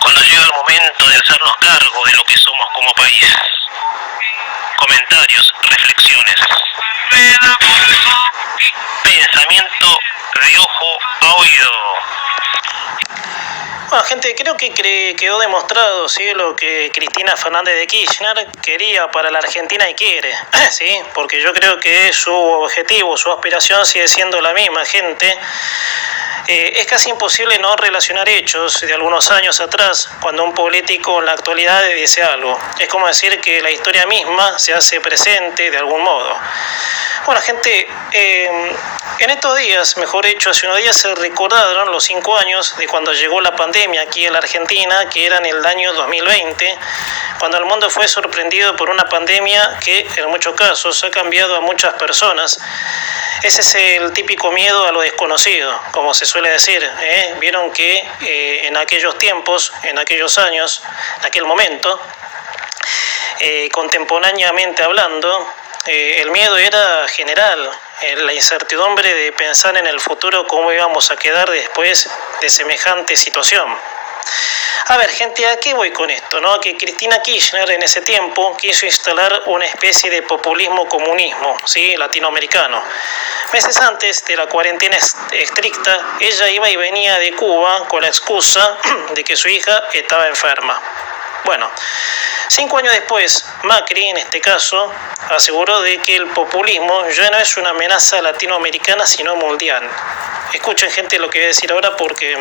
cuando llega el momento de hacernos cargo de lo que somos como país. Comentarios, reflexiones. Pensamiento de ojo a oído. Bueno, gente, creo que quedó demostrado, ¿sí?, lo que Cristina Fernández de Kirchner quería para la Argentina y quiere, ¿sí? Porque yo creo que su objetivo, su aspiración sigue siendo la misma, gente. Es casi imposible no relacionar hechos de algunos años atrás cuando un político en la actualidad dice algo. Es como decir que la historia misma se hace presente de algún modo. Bueno, gente, en estos días, mejor dicho, hace unos días se recordaron los 5 años de cuando llegó la pandemia aquí en la Argentina, que era en el año 2020, cuando el mundo fue sorprendido por una pandemia que en muchos casos ha cambiado a muchas personas. Ese es el típico miedo a lo desconocido, como se suele decir. Vieron que en aquellos tiempos, en aquellos años, en aquel momento, contemporáneamente hablando, el miedo era general, la incertidumbre de pensar en el futuro, cómo íbamos a quedar después de semejante situación. A ver, gente, ¿a qué voy con esto? ¿No? Que Cristina Kirchner en ese tiempo quiso instalar una especie de populismo-comunismo, ¿sí?, latinoamericano. Meses antes de la cuarentena estricta, ella iba y venía de Cuba con la excusa de que su hija estaba enferma. Bueno, 5 años después, Macri, en este caso, aseguró de que el populismo ya no es una amenaza latinoamericana, sino mundial. Escuchen, gente, lo que voy a decir ahora porque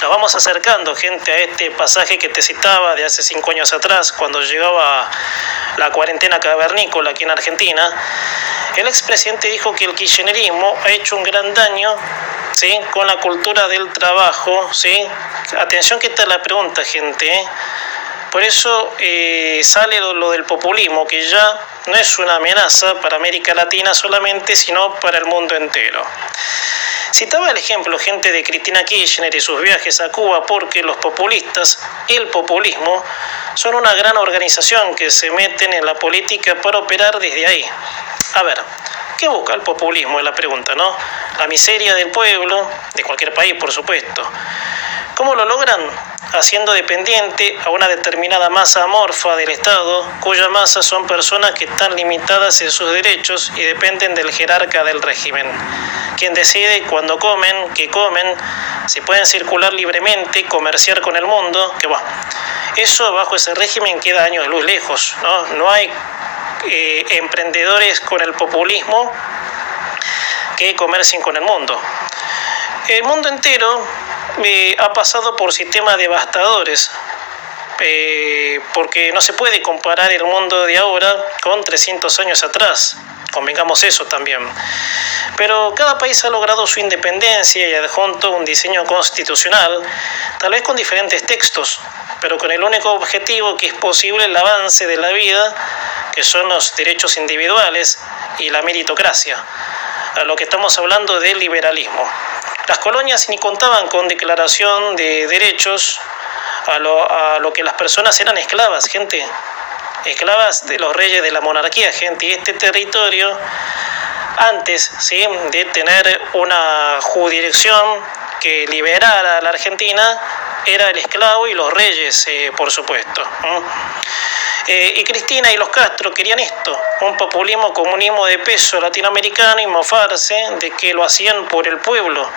nos vamos acercando, gente, a este pasaje que te citaba de hace 5 años atrás, cuando llegaba la cuarentena cavernícola aquí en Argentina. El expresidente dijo que el kirchnerismo ha hecho un gran daño, ¿sí?, con la cultura del trabajo, ¿sí? Atención que esta es la pregunta, gente, Por eso sale lo del populismo, que ya no es una amenaza para América Latina solamente, sino para el mundo entero. Citaba el ejemplo, gente, de Cristina Kirchner y sus viajes a Cuba, porque los populistas, el populismo, son una gran organización que se meten en la política para operar desde ahí. A ver, ¿qué busca el populismo? Es la pregunta, ¿no? La miseria del pueblo, de cualquier país, por supuesto. ¿Cómo lo logran? Haciendo dependiente a una determinada masa amorfa del Estado, cuya masa son personas que están limitadas en sus derechos y dependen del jerarca del régimen, quien decide cuándo comen, qué comen, si pueden circular libremente, comerciar con el mundo, que va. Eso bajo ese régimen queda años luz lejos, ¿no? No hay emprendedores con el populismo que comercien con el mundo. El mundo entero ha pasado por sistemas devastadores, porque no se puede comparar el mundo de ahora con 300 años atrás, convengamos eso también. Pero cada país ha logrado su independencia y adjunto un diseño constitucional, tal vez con diferentes textos, pero con el único objetivo que es posible el avance de la vida, que son los derechos individuales y la meritocracia, a lo que estamos hablando del liberalismo. Las colonias ni contaban con declaración de derechos, a lo que las personas eran esclavas, gente, esclavas de los reyes de la monarquía, gente, y este territorio, antes, ¿sí?, de tener una jurisdicción que liberara a la Argentina, era el esclavo y los reyes, por supuesto. Y Cristina y los Castro querían esto, un populismo, comunismo de peso latinoamericano, y mofarse de que lo hacían por el pueblo.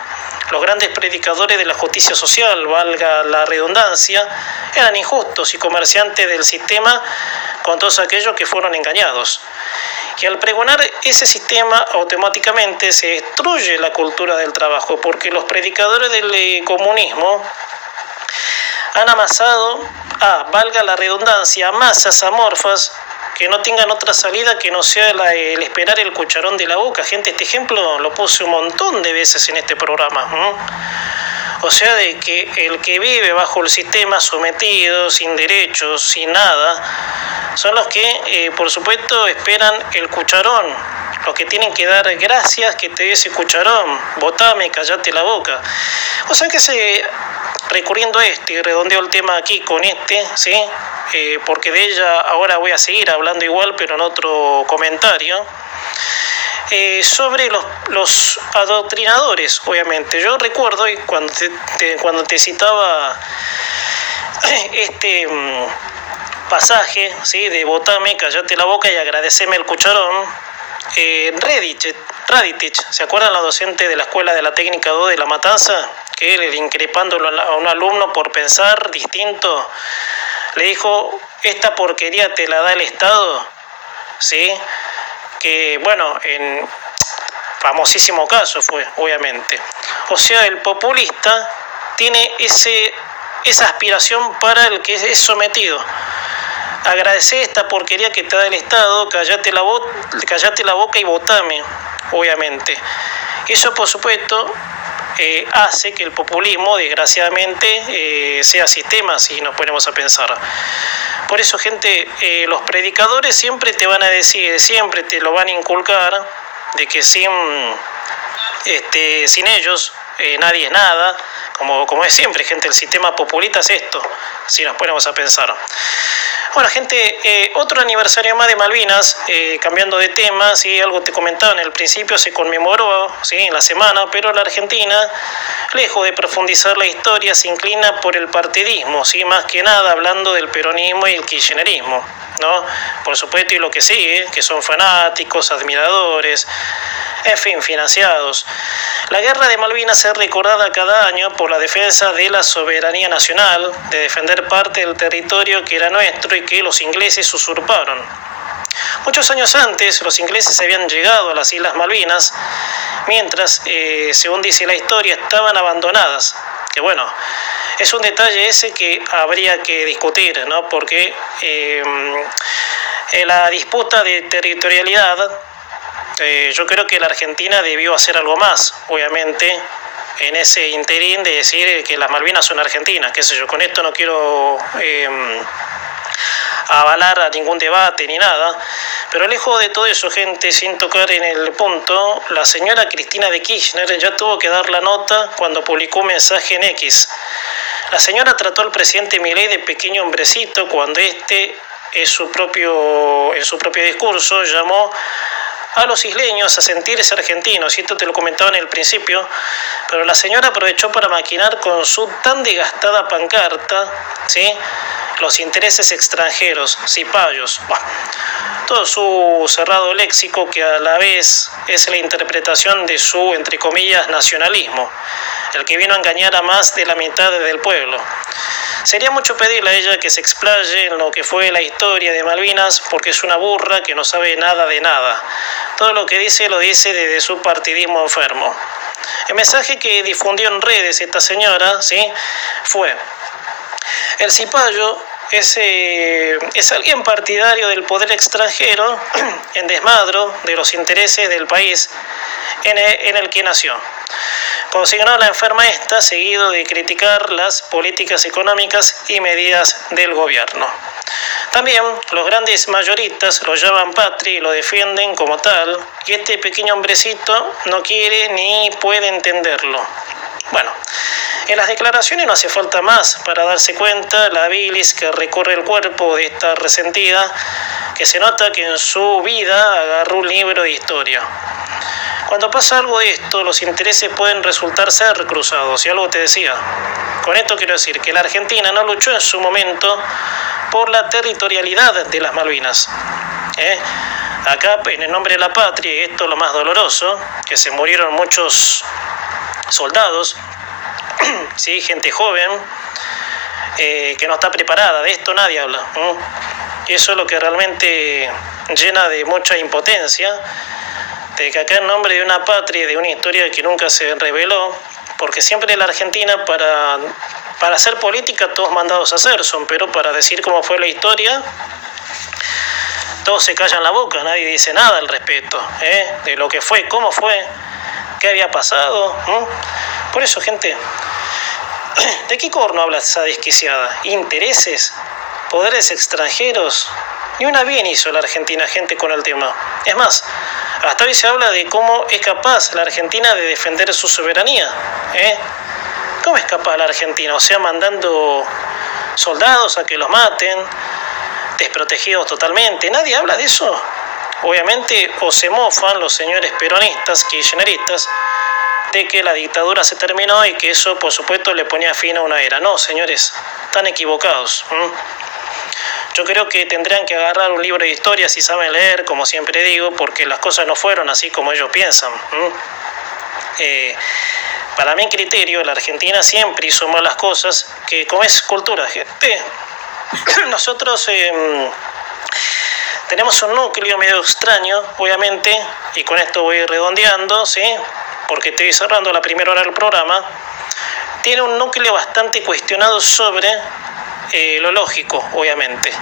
Los grandes predicadores de la justicia social, valga la redundancia, eran injustos y comerciantes del sistema con todos aquellos que fueron engañados. Y al pregonar ese sistema, automáticamente se destruye la cultura del trabajo, porque los predicadores del comunismo han amasado, valga la redundancia, masas amorfas que no tengan otra salida que no sea el esperar el cucharón de la boca. Gente, este ejemplo lo puse un montón de veces en este programa. O sea, de que el que vive bajo el sistema sometido, sin derechos, sin nada, son los que, por supuesto, esperan el cucharón. Los que tienen que dar gracias que te dé ese cucharón. Botame, callate la boca. O sea que recurriendo a y redondeo el tema aquí con ¿sí? Porque de ella ahora voy a seguir hablando igual, pero en otro comentario. sobre los adoctrinadores, obviamente. Yo recuerdo, y cuando te citaba este pasaje, ¿sí?, de botame, callate la boca y agradeceme el cucharón, Raditich, ¿se acuerdan la docente de la Escuela de la Técnica 2 de La Matanza? Que él, increpándolo a un alumno por pensar distinto, le dijo, esta porquería te la da el Estado, ¿sí? Que, bueno, en famosísimo caso fue, obviamente. O sea, el populista tiene esa aspiración para el que es sometido. Agradecer esta porquería que te da el Estado, callate la boca y votame, obviamente. Eso, por supuesto, hace que el populismo, desgraciadamente, sea sistema, si nos ponemos a pensar. Por eso, gente, los predicadores siempre te van a decir, siempre te lo van a inculcar, de que sin ellos nadie es nada, como es siempre, gente, el sistema populista es esto, si nos ponemos a pensar. Bueno, gente, otro aniversario más de Malvinas, cambiando de tema, ¿sí? Algo te comentaba en el principio, se conmemoró, ¿sí?, en la semana, pero la Argentina, lejos de profundizar la historia, se inclina por el partidismo, ¿sí?, más que nada hablando del peronismo y el kirchnerismo, ¿no? Por supuesto, y lo que sigue, que son fanáticos, admiradores, en fin, financiados. La guerra de Malvinas es recordada cada año por la defensa de la soberanía nacional, de defender parte del territorio que era nuestro y que los ingleses usurparon. Muchos años antes, los ingleses habían llegado a las Islas Malvinas, mientras, según dice la historia, estaban abandonadas. Que bueno, es un detalle ese que habría que discutir, ¿no? Porque en la disputa de territorialidad, yo creo que la Argentina debió hacer algo más, obviamente, en ese interín de decir que las Malvinas son argentinas, qué sé yo. Con esto no quiero avalar a ningún debate ni nada, pero lejos de todo eso, gente, sin tocar en el punto, la señora Cristina de Kirchner ya tuvo que dar la nota cuando publicó un mensaje en X. La señora trató al presidente Milei de pequeño hombrecito cuando en su propio discurso llamó a los isleños a sentirse argentinos, y esto te lo comentaba en el principio, pero la señora aprovechó para maquinar con su tan desgastada pancarta, ¿sí?, los intereses extranjeros, cipayos, todo su cerrado léxico que a la vez es la interpretación de su, entre comillas, nacionalismo, el que vino a engañar a más de la mitad del pueblo. Sería mucho pedirle a ella que se explaye en lo que fue la historia de Malvinas, porque es una burra que no sabe nada de nada. Todo lo que dice lo dice desde su partidismo enfermo. El mensaje que difundió en redes esta señora, ¿sí?, fue: el cipayo es alguien partidario del poder extranjero en desmadro de los intereses del país en el que nació. Consignó la enferma esta, seguido de criticar las políticas económicas y medidas del gobierno. También los grandes mayoristas lo llaman patria y lo defienden como tal, y este pequeño hombrecito no quiere ni puede entenderlo. Bueno, en las declaraciones no hace falta más para darse cuenta la bilis que recorre el cuerpo de esta resentida, que se nota que en su vida agarró un libro de historia. Cuando pasa algo de esto, los intereses pueden resultar ser cruzados, y algo te decía. Con esto quiero decir que la Argentina no luchó en su momento por la territorialidad de las Malvinas. Acá, en el nombre de la patria, y esto es lo más doloroso, que se murieron muchos soldados, ¿sí?, gente joven, que no está preparada, de esto nadie habla. Y eso es lo que realmente llena de mucha impotencia, de que acá en nombre de una patria y de una historia que nunca se reveló, porque siempre la Argentina para hacer política todos mandados a hacer son, pero para decir cómo fue la historia, todos se callan la boca, nadie dice nada al respecto, de lo que fue, cómo fue, qué había pasado. Por eso, gente, ¿de qué corno habla esa desquiciada? ¿Intereses? ¿Poderes extranjeros? Ni una bien hizo la Argentina, gente, con el tema. Es más, hasta hoy se habla de cómo es capaz la Argentina de defender su soberanía. ¿Cómo es capaz la Argentina? O sea, mandando soldados a que los maten, desprotegidos totalmente. Nadie habla de eso. obviamente, o se mofan los señores peronistas, kirchneristas, de que la dictadura se terminó y que eso, por supuesto, le ponía fin a una era. No, señores, están equivocados. Yo creo que tendrían que agarrar un libro de historia si saben leer, como siempre digo, porque las cosas no fueron así como ellos piensan. Para mi criterio, la Argentina siempre hizo mal las cosas, que como es cultura, gente. Nosotros tenemos un núcleo medio extraño, obviamente, y con esto voy redondeando, ¿sí? Porque estoy cerrando la primera hora del programa. Tiene un núcleo bastante cuestionado sobre lo lógico, obviamente,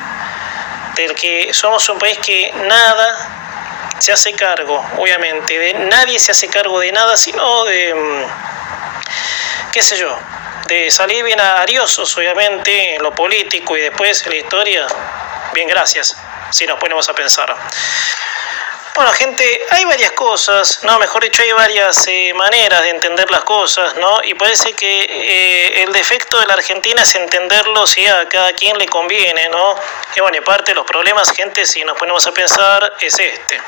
del que somos un país que nada se hace cargo, obviamente, nadie se hace cargo de nada, sino de, qué sé yo, de salir bien ariosos, obviamente, en lo político y después en la historia, bien, gracias, si nos ponemos a pensar. Bueno, gente, hay varias cosas, no, mejor dicho, hay varias maneras de entender las cosas, ¿no? Y parece que el defecto de la Argentina es entenderlo si a cada quien le conviene, ¿no? Y bueno, y parte de los problemas, gente, si nos ponemos a pensar, es este.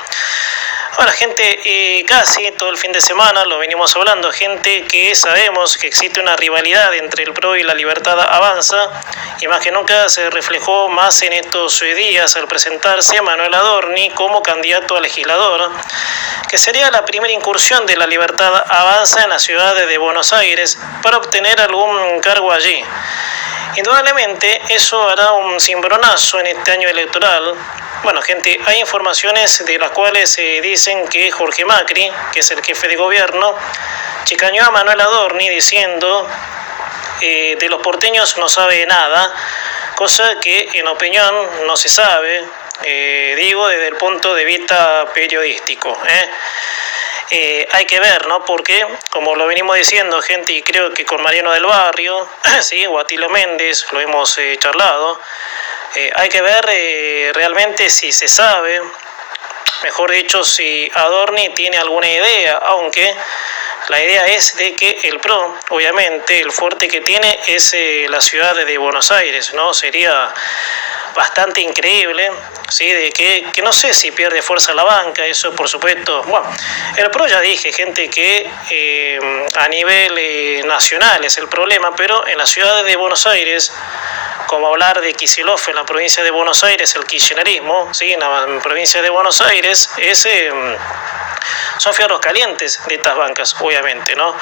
Ahora, gente, casi todo el fin de semana lo venimos hablando, gente, que sabemos que existe una rivalidad entre el PRO y la Libertad Avanza, y más que nunca se reflejó más en estos días al presentarse Manuel Adorni como candidato a legislador, que sería la primera incursión de la Libertad Avanza en la ciudad de Buenos Aires para obtener algún cargo allí. Indudablemente eso hará un cimbronazo en este año electoral. Bueno, gente, hay informaciones de las cuales dicen que Jorge Macri, que es el jefe de gobierno, chicañó a Manuel Adorni diciendo de los porteños no sabe nada, cosa que en opinión no se sabe, digo desde el punto de vista periodístico. Hay que ver, ¿no? Porque, como lo venimos diciendo, gente, y creo que con Mariano del Barrio, sí, o Atilio Méndez, lo hemos charlado, hay que ver realmente si se sabe, mejor dicho, si Adorni tiene alguna idea, aunque la idea es de que el PRO, obviamente, el fuerte que tiene es la ciudad de Buenos Aires, ¿no? Sería bastante increíble, ¿sí? De que no sé si pierde fuerza la banca, eso por supuesto. Bueno, el PRO ya dije, gente, que a nivel nacional es el problema, pero en la ciudad de Buenos Aires, como hablar de Kicillof en la provincia de Buenos Aires, el kirchnerismo, ¿sí? En la provincia de Buenos Aires, son fierros calientes de estas bancas, obviamente, ¿no?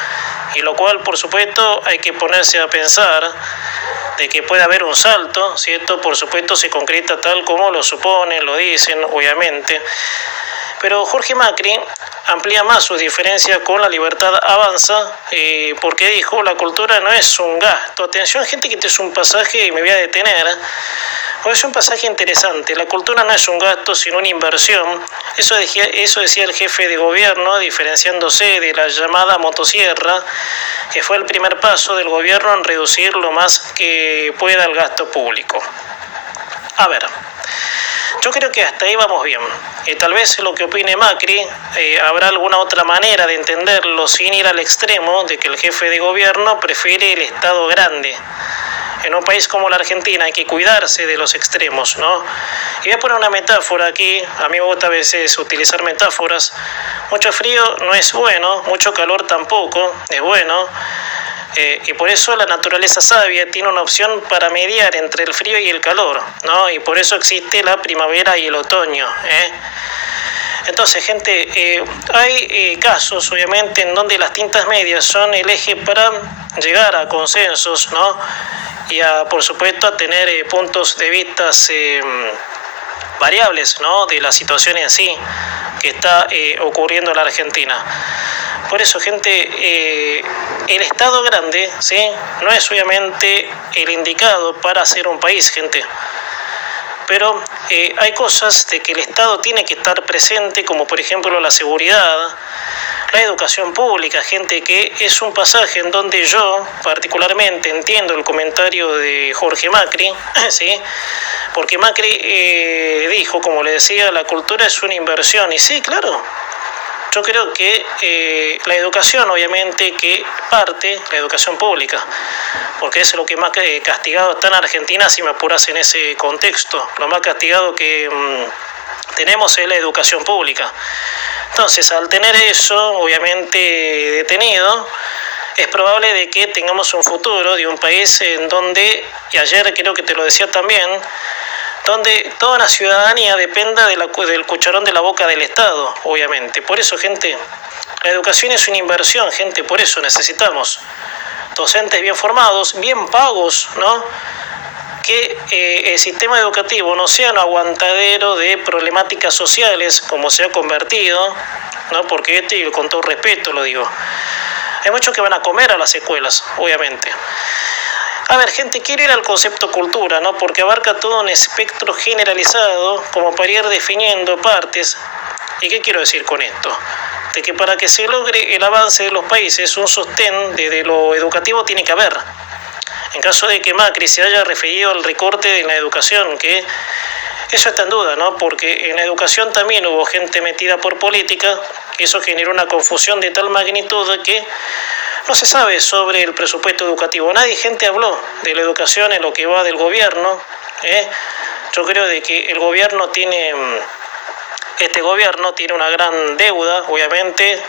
Y lo cual, por supuesto, hay que ponerse a pensar de que puede haber un salto, si esto, por supuesto, se concreta tal como lo suponen, lo dicen, obviamente. Pero Jorge Macri amplía más sus diferencias con la Libertad Avanza, porque dijo, la cultura no es un gasto. Atención, gente, que este es un pasaje, y me voy a detener, porque es un pasaje interesante. La cultura no es un gasto, sino una inversión. Eso decía el jefe de gobierno, diferenciándose de la llamada motosierra, que fue el primer paso del gobierno en reducir lo más que pueda el gasto público. A ver, yo creo que hasta ahí vamos bien. Tal vez lo que opine Macri, habrá alguna otra manera de entenderlo sin ir al extremo de que el jefe de gobierno prefiere el Estado grande. En un país como la Argentina hay que cuidarse de los extremos, ¿no? Y voy a poner una metáfora aquí, a mí me gusta a veces utilizar metáforas. Mucho frío no es bueno, mucho calor tampoco es bueno. Y por eso la naturaleza sabia tiene una opción para mediar entre el frío y el calor, ¿no? Y por eso existe la primavera y el otoño, Entonces, gente, hay casos, obviamente, en donde las tintas medias son el eje para llegar a consensos, ¿no? Y por supuesto, a tener puntos de vista variables, ¿no? De la situación en sí que está ocurriendo en la Argentina. Por eso, gente, el Estado grande, ¿sí? No es obviamente el indicado para ser un país, gente. Pero hay cosas de que el Estado tiene que estar presente, como por ejemplo la seguridad, la educación pública, gente, que es un pasaje en donde yo particularmente entiendo el comentario de Jorge Macri, ¿sí? Porque Macri dijo, como le decía, la cultura es una inversión, y sí, claro. Yo creo que la educación, obviamente, que parte, la educación pública, porque es lo que más castigado está en Argentina, si me apuras en ese contexto, lo más castigado que tenemos es la educación pública. Entonces, al tener eso, obviamente, detenido, es probable de que tengamos un futuro de un país en donde, y ayer creo que te lo decía también, donde toda la ciudadanía dependa del cucharón de la boca del Estado, obviamente. Por eso, gente, la educación es una inversión, gente, por eso necesitamos docentes bien formados, bien pagos, ¿no? Que el sistema educativo no sea un aguantadero de problemáticas sociales como se ha convertido, ¿no? Porque con todo respeto lo digo, hay muchos que van a comer a las escuelas, obviamente. A ver, gente, quiero ir al concepto cultura, ¿no? Porque abarca todo un espectro generalizado como para ir definiendo partes. ¿Y qué quiero decir con esto? De que para que se logre el avance de los países, un sostén de lo educativo tiene que haber. En caso de que Macri se haya referido al recorte de la educación, que eso está en duda, ¿no? Porque en la educación también hubo gente metida por política, y eso generó una confusión de tal magnitud que no se sabe sobre el presupuesto educativo. Gente habló de la educación en lo que va del gobierno. Yo creo de que el gobierno este gobierno tiene una gran deuda, obviamente,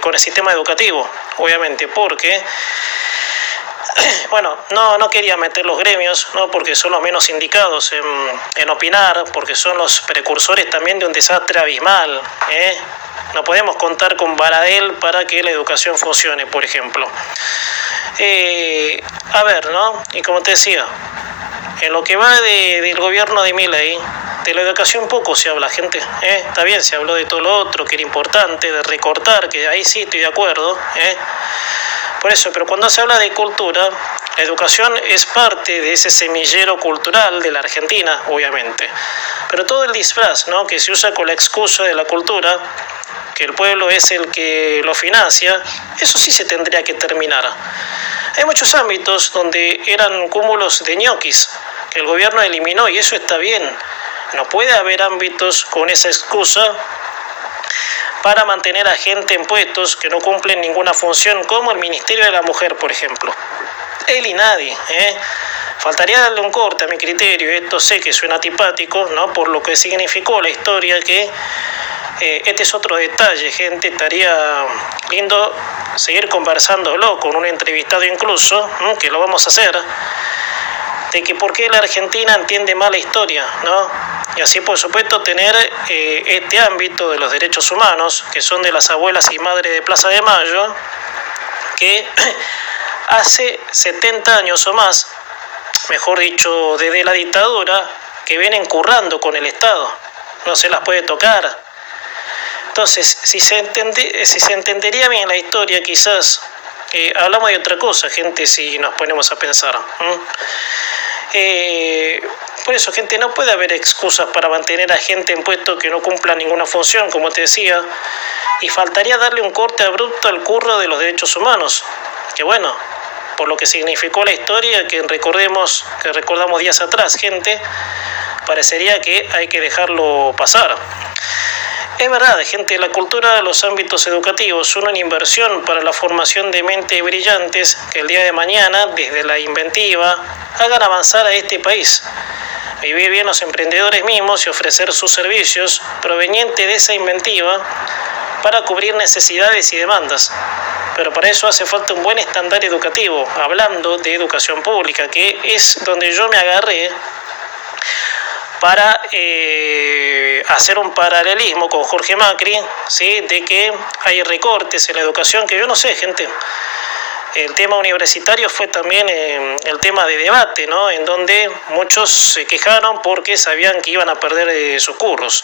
con el sistema educativo, obviamente, porque bueno, no quería meter los gremios, ¿no? Porque son los menos indicados en opinar, porque son los precursores también de un desastre abismal. No podemos contar con Baradel para que la educación funcione, por ejemplo. A ver, ¿no? Y como te decía, en lo que va del gobierno de Milei, de la educación poco se habla, gente. Está bien, se habló de todo lo otro, que era importante, de recortar, que ahí sí estoy de acuerdo. Por eso, pero cuando se habla de cultura, la educación es parte de ese semillero cultural de la Argentina, obviamente. Pero todo el disfraz, ¿no? Que se usa con la excusa de la cultura, que el pueblo es el que lo financia, eso sí se tendría que terminar. Hay muchos ámbitos donde eran cúmulos de ñoquis que el gobierno eliminó y eso está bien. No puede haber ámbitos con esa excusa para mantener a gente en puestos que no cumplen ninguna función, como el Ministerio de la Mujer, por ejemplo. Él y nadie. Faltaría darle un corte a mi criterio, esto sé que suena antipático, ¿no? Por lo que significó la historia, que este es otro detalle, gente, estaría lindo seguir conversándolo con un entrevistado incluso, que lo vamos a hacer, de que por qué la Argentina entiende mal la historia, ¿no? Y así, por supuesto, tener este ámbito de los derechos humanos, que son de las abuelas y madres de Plaza de Mayo, que hace 70 años o más, mejor dicho, desde la dictadura, que vienen currando con el Estado, no se las puede tocar. Entonces, si se entendería bien la historia, quizás hablamos de otra cosa, gente, si nos ponemos a pensar. Por eso, gente, no puede haber excusas para mantener a gente en puestos que no cumplan ninguna función, como te decía, y faltaría darle un corte abrupto al curro de los derechos humanos, que bueno, por lo que significó la historia, que recordamos días atrás, gente, parecería que hay que dejarlo pasar. Es verdad, gente, la cultura de los ámbitos educativos son una inversión para la formación de mentes brillantes que el día de mañana, desde la inventiva, hagan avanzar a este país. Vivir bien los emprendedores mismos y ofrecer sus servicios provenientes de esa inventiva para cubrir necesidades y demandas. Pero para eso hace falta un buen estándar educativo, hablando de educación pública, que es donde yo me agarré para hacer un paralelismo con Jorge Macri, ¿sí? De que hay recortes en la educación, que yo no sé, gente. El tema universitario fue también el tema de debate, ¿no? En donde muchos se quejaron porque sabían que iban a perder sus curros.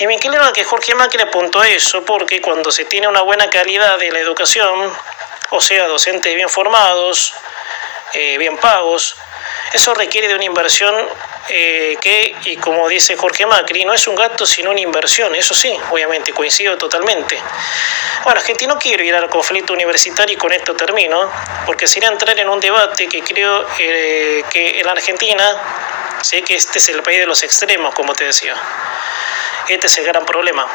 Y me inclino a que Jorge Macri apuntó a eso, porque cuando se tiene una buena calidad de la educación, o sea, docentes bien formados, bien pagos, eso requiere de una inversión y como dice Jorge Macri, no es un gasto sino una inversión. Eso sí, obviamente, coincido totalmente. Bueno, gente, no quiero ir al conflicto universitario y con esto termino, porque sería entrar en un debate que creo que en la Argentina, sé que este es el país de los extremos, como te decía. Este es el gran problema.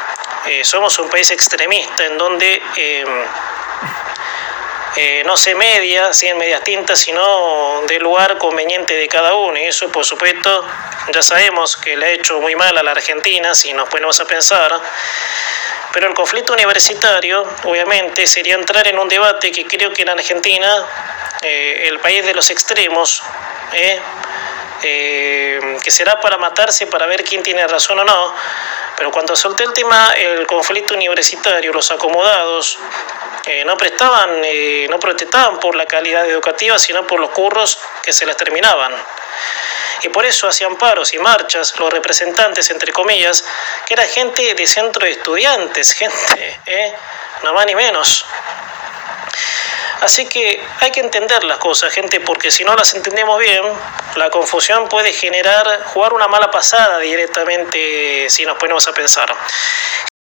Somos un país extremista en donde no se media, ¿sí? En medias tintas, sino del lugar conveniente de cada uno. Y eso, por supuesto, ya sabemos que le ha hecho muy mal a la Argentina, si nos ponemos a pensar. Pero el conflicto universitario, obviamente, sería entrar en un debate que creo que en Argentina, el país de los extremos, que será para matarse, para ver quién tiene razón o no. Pero cuando solté el tema, el conflicto universitario, los acomodados, no protestaban por la calidad educativa, sino por los curros que se les terminaban. Y por eso hacían paros y marchas los representantes, entre comillas, que era gente de centro de estudiantes, gente, no más ni menos. Así que hay que entender las cosas, gente, porque si no las entendemos bien, la confusión puede jugar una mala pasada directamente si nos ponemos a pensar.